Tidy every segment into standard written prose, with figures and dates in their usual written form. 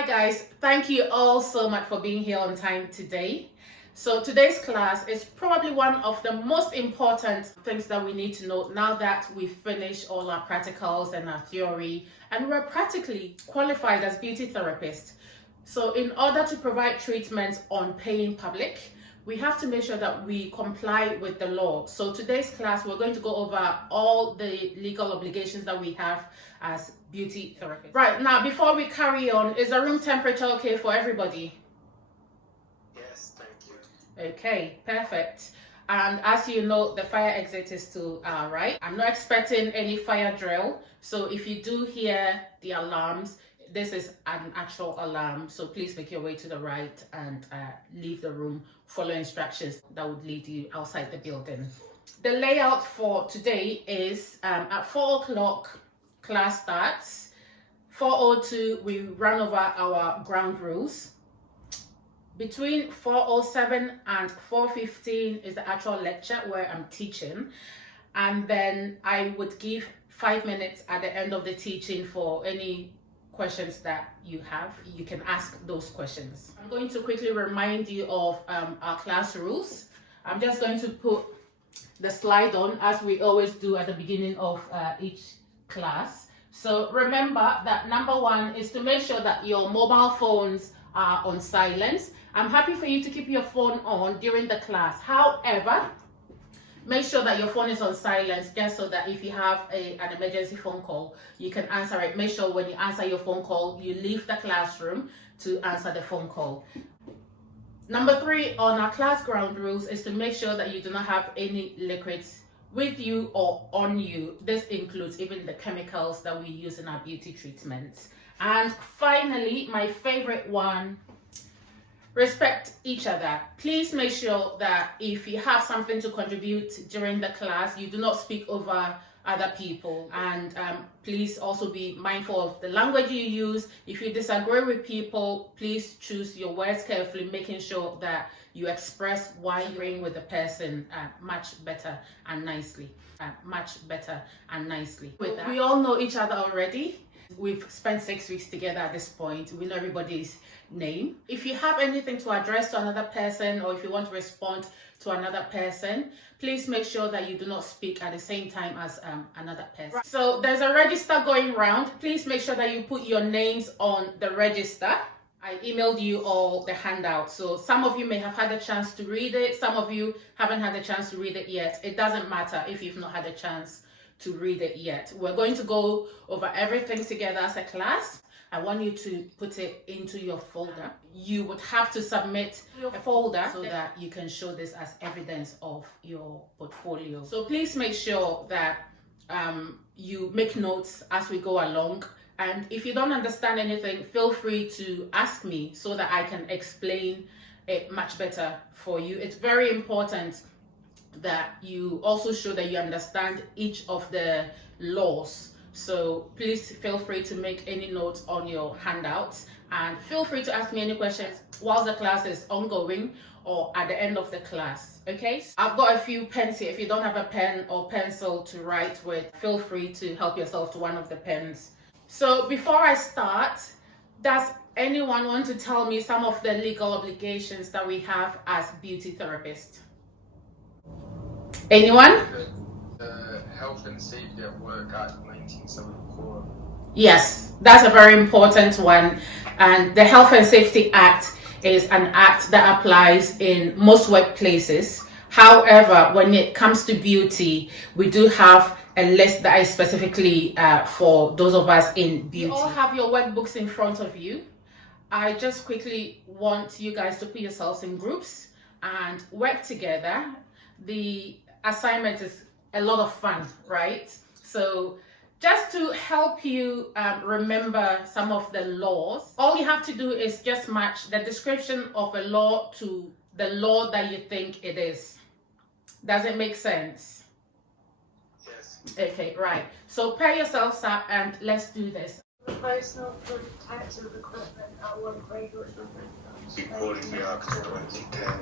Hi guys, thank you all so much for being here on time today. So today's class is probably one of the most important things that we need to know now that we've finished all our practicals and our theory and we're practically qualified as beauty therapists. So in order to provide treatment on paying public, we have to make sure that we comply with the law. So today's class, we're going to go over all the legal obligations that we have as beauty therapists. Right, now before we carry on, is the room temperature okay for everybody? Yes, thank you. Okay, perfect. And as you know, the fire exit is to our right. I'm not expecting any fire drill. So if you do hear the alarms, this is an actual alarm. So please make your way to the right and leave the room. Follow instructions that would lead you outside the building. The layout for today is at 4 o'clock, class starts. 4:02, we run over our ground rules. Between 4:07 and 4:15 is the actual lecture where I'm teaching. And then I would give 5 minutes at the end of the teaching for any questions that you have. You can ask those questions. I'm going to quickly remind you of our class rules. I'm just going to put the slide on as we always do at the beginning of each class. So remember that number one is to make sure that your mobile phones are on silence. I'm happy for you to keep your phone on during the class. However, make sure that your phone is on silence just so that if you have an emergency phone call, you can answer it. Make sure when you answer your phone call, you leave the classroom to answer the phone call. Number three on our class ground rules is to make sure that you do not have any liquids with you or on you. This includes even the chemicals that we use in our beauty treatments. And finally, my favorite one, respect each other. Please make sure that if you have something to contribute during the class, you do not speak over other people. And please also be mindful of the language you use. If you disagree with people, please choose your words carefully, making sure that you express why you're agreeing with the person much better and nicely. Much better and nicely. With that, we all know each other already. We've spent 6 weeks together at this point. We know everybody's name. If you have anything to address to another person or if you want to respond to another person, please make sure that you do not speak at the same time as another person. So there's a register going round. Please make sure that you put your names on the register. I emailed you all the handout. So some of you may have had a chance to read it. Some of you haven't had a chance to read it yet. It doesn't matter if you've not had a chance to read it yet. We're going to go over everything together as a class. I want you to put it into your folder. You would have to submit your folder so that you can show this as evidence of your portfolio. So please make sure that you make notes as we go along. And if you don't understand anything, feel free to ask me so that I can explain it much better for you. It's very important that you also show that you understand each of the laws. So please feel free to make any notes on your handouts and feel free to ask me any questions whilst the class is ongoing or at the end of the class. Okay, I've got a few pens here. If you don't have a pen or pencil to write with, feel free to help yourself to one of the pens. So before I start, does anyone want to tell me some of the legal obligations that we have as beauty therapists? Anyone? Health and Safety at Work Act 1974. Yes, that's a very important one. And the Health and Safety Act is an act that applies in most workplaces. However, when it comes to beauty, we do have a list that is specifically for those of us in beauty. You all have your workbooks in front of you. I just quickly want you guys to put yourselves in groups and work together. The assignment is a lot of fun, right? So just to help you remember some of the laws, all you have to do is just match the description of a law to the law that you think it is. Does it make sense? Yes. Okay, right. So pair yourselves up and let's do this. The personal protective equipment at one grade or something. According to the Act 2010.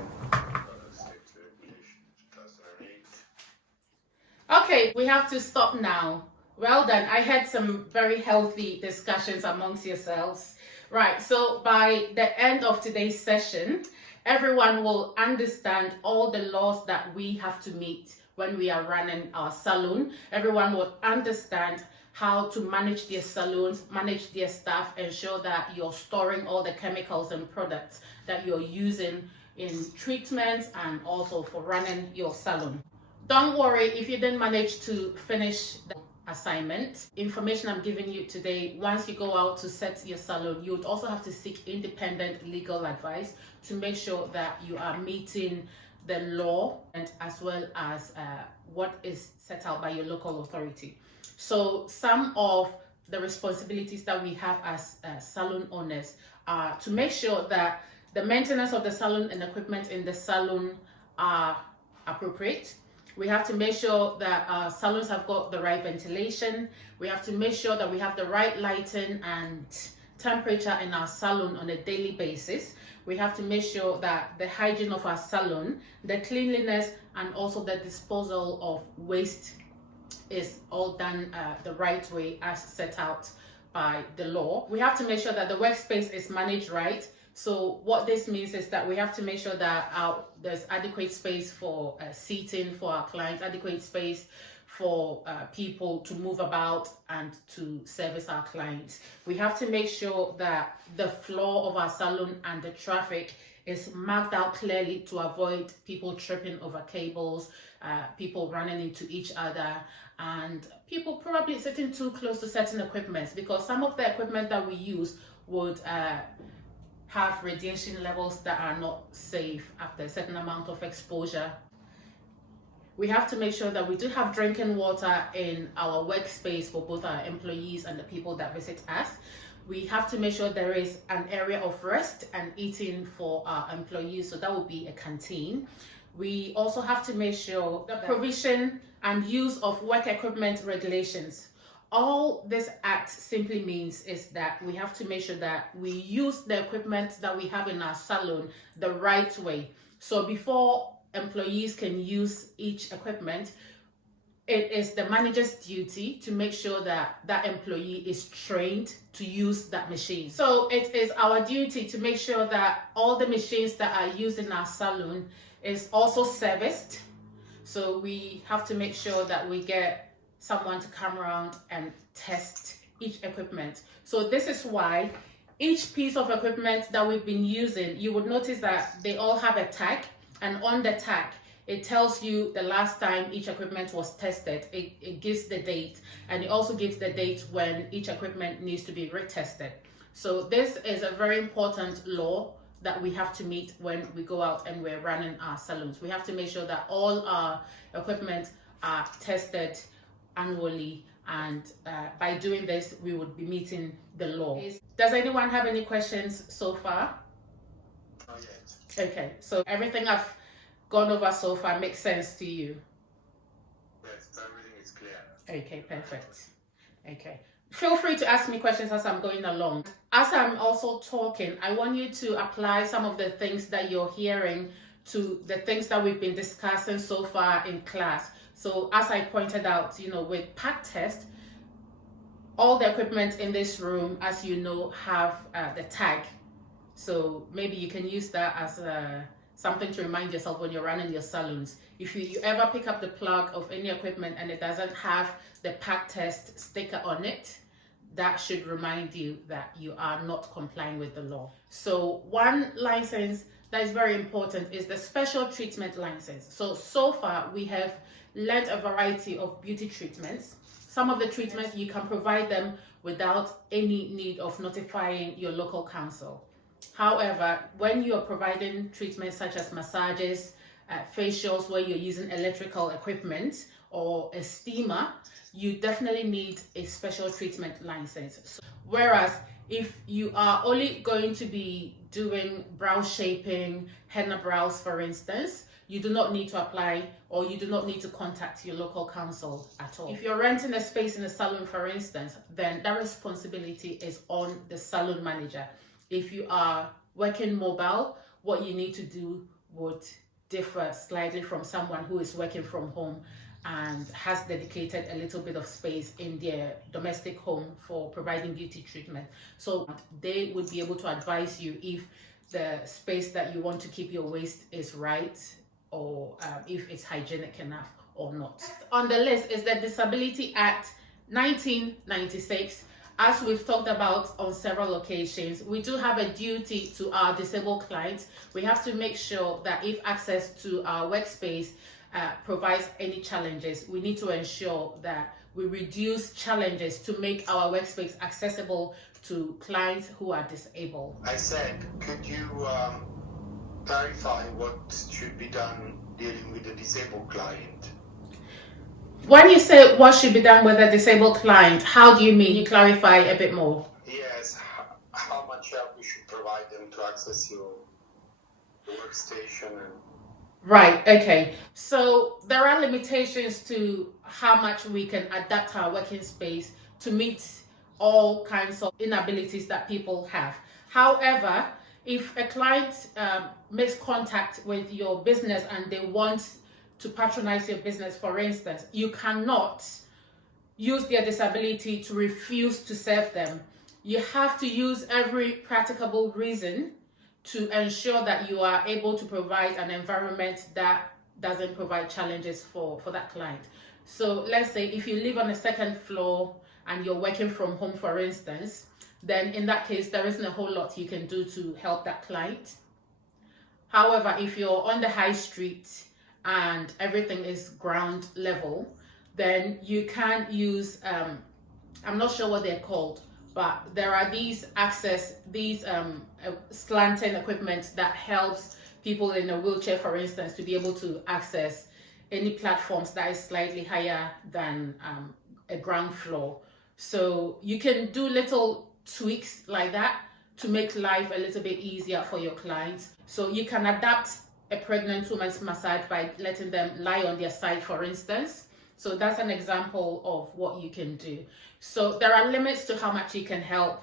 Okay, we have to stop now. Well done. I had some very healthy discussions amongst yourselves. Right, so by the end of today's session, everyone will understand all the laws that we have to meet when we are running our salon. Everyone will understand how to manage their salons, manage their staff, ensure that you're storing all the chemicals and products that you're using in treatments and also for running your salon. Don't worry if you didn't manage to finish the assignment. Information I'm giving you today, once you go out to set your salon, you would also have to seek independent legal advice to make sure that you are meeting the law and as well as what is set out by your local authority. So some of the responsibilities that we have as salon owners are to make sure that the maintenance of the salon and equipment in the salon are appropriate. We have to make sure that our salons have got the right ventilation. We have to make sure that we have the right lighting and temperature in our salon on a daily basis. We have to make sure that the hygiene of our salon, the cleanliness, and also the disposal of waste is all done the right way as set out by the law. We have to make sure that the workspace is managed right. So what this means is that we have to make sure that there's adequate space for seating for our clients, adequate space for people to move about and to service our clients. We have to make sure that the floor of our salon and the traffic is marked out clearly to avoid people tripping over cables, people running into each other, and people probably sitting too close to certain equipment, because some of the equipment that we use would have radiation levels that are not safe after a certain amount of exposure. We have to make sure that we do have drinking water in our workspace for both our employees and the people that visit us. We have to make sure there is an area of rest and eating for our employees, so that would be a canteen. We also have to make sure the provision and use of work equipment regulations. All this act simply means is that we have to make sure that we use the equipment that we have in our salon the right way. So before employees can use each equipment, it is the manager's duty to make sure that that employee is trained to use that machine. So it is our duty to make sure that all the machines that are used in our salon is also serviced. So we have to make sure that we get someone to come around and test each equipment. So this is why each piece of equipment that we've been using, you would notice that they all have a tag, and on the tag it tells you the last time each equipment was tested. It gives the date, and it also gives the date when each equipment needs to be retested. So this is a very important law that we have to meet when we go out and we're running our salons. We have to make sure that all our equipment are tested annually, and by doing this we would be meeting the law. Does anyone have any questions so far? Not yet. Okay, so everything I've gone over so far makes sense to you? Yes, everything is clear. Okay, perfect. Okay, feel free to ask me questions as I'm going along. As I'm also talking, I want you to apply some of the things that you're hearing to the things that we've been discussing so far in class. So as I pointed out, with pack test, all the equipment in this room, as you know, have the tag. So maybe you can use that as something to remind yourself when you're running your salons. If you ever pick up the plug of any equipment and it doesn't have the pack test sticker on it, that should remind you that you are not complying with the law. So one license that is very important is the special treatment license. So far we have learned a variety of beauty treatments. Some of the treatments you can provide them without any need of notifying your local council. However, when you are providing treatments such as massages, facials where you're using electrical equipment or a steamer, you definitely need a special treatment license. Whereas if you are only going to be doing brow shaping, henna brows for instance, you do not need to apply, or you do not need to contact your local council at all. If you're renting a space in a salon for instance, then that responsibility is on the salon manager. If you are working mobile, what you need to do would differ slightly from someone who is working from home and has dedicated a little bit of space in their domestic home for providing beauty treatment. So they would be able to advise you if the space that you want to keep your waste is right, or if it's hygienic enough or not. On the list is the Disability Act 1996. As we've talked about on several occasions, we do have a duty to our disabled clients. We have to make sure that if access to our workspace provides any challenges, we need to ensure that we reduce challenges to make our workspace accessible to clients who are disabled. I said, could you clarify what should be done dealing with a disabled client? When you say what should be done with a disabled client, how do you mean? You clarify a bit more. Yes, how much help we should provide them to access your workstation and... Right, okay. So there are limitations to how much we can adapt our working space to meet all kinds of inabilities that people have. However, if a client makes contact with your business and they want to patronize your business, for instance, you cannot use their disability to refuse to serve them. You have to use every practicable reason to ensure that you are able to provide an environment that doesn't provide challenges for that client. So let's say if you live on a second floor and you're working from home, for instance, then in that case, there isn't a whole lot you can do to help that client. However, if you're on the high street and everything is ground level, then you can use, I'm not sure what they're called, but there are these slanting equipment that helps people in a wheelchair, for instance, to be able to access any platforms that is slightly higher than a ground floor. So you can do little tweaks like that to make life a little bit easier for your clients. So you can adapt a pregnant woman's massage by letting them lie on their side, for instance. So that's an example of what you can do. So there are limits to how much you can help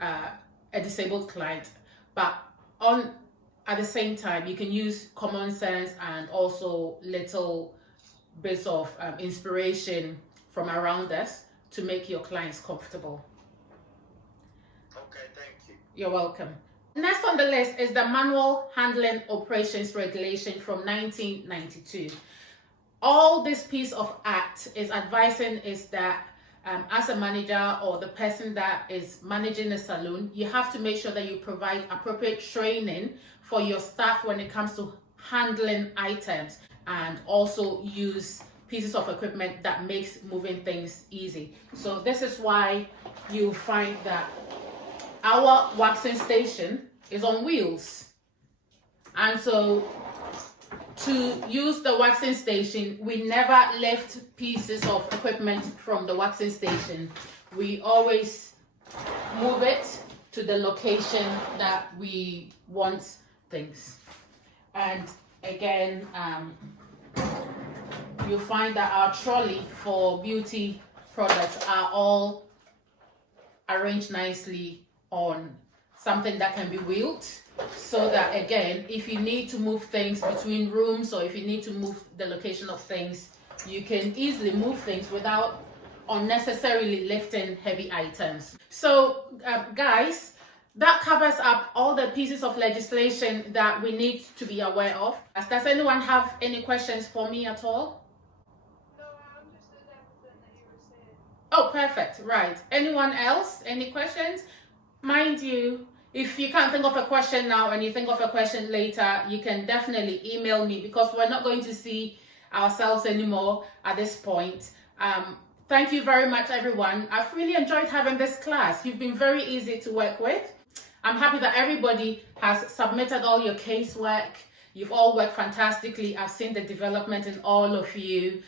a disabled client, but at the same time, you can use common sense and also little bits of inspiration from around us to make your clients comfortable. Okay, thank you. You're welcome. Next on the list is the Manual Handling Operations Regulation from 1992. All this piece of act is advising is that as a manager or the person that is managing a salon, you have to make sure that you provide appropriate training for your staff when it comes to handling items, and also use pieces of equipment that makes moving things easy. So this is why you find that our waxing station is on wheels. And so to use the waxing station, we never lift pieces of equipment from the waxing station. We always move it to the location that we want things. And again, you'll find that our trolley for beauty products are all arranged nicely on something that can be wheeled, so that again, if you need to move things between rooms or if you need to move the location of things, you can easily move things without unnecessarily lifting heavy items. So guys, that covers up all the pieces of legislation that we need to be aware of. Does anyone have any questions for me at all? No, I understood everything that you were saying. Oh, perfect. Right. Anyone else? Any questions? Mind you, if you can't think of a question now and you think of a question later, you can definitely email me, because we're not going to see ourselves anymore at this point. Thank you very much, everyone. I've really enjoyed having this class. You've been very easy to work with. I'm happy that everybody has submitted all your casework. You've all worked fantastically. I've seen the development in all of you.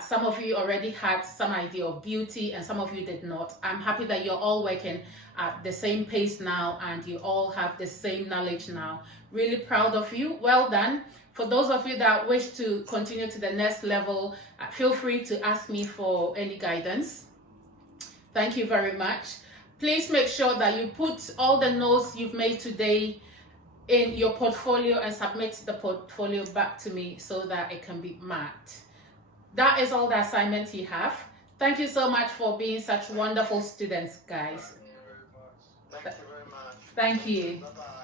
Some of you already had some idea of beauty and some of you did not. I'm happy that you're all working at the same pace now and you all have the same knowledge now. Really proud of you. Well done. For those of you that wish to continue to the next level, feel free to ask me for any guidance. Thank you very much. Please make sure that you put all the notes you've made today in your portfolio and submit the portfolio back to me so that it can be marked. That is all the assignments you have. Thank you so much for being such wonderful students, guys. Thank you very much. Thank you. Bye-bye.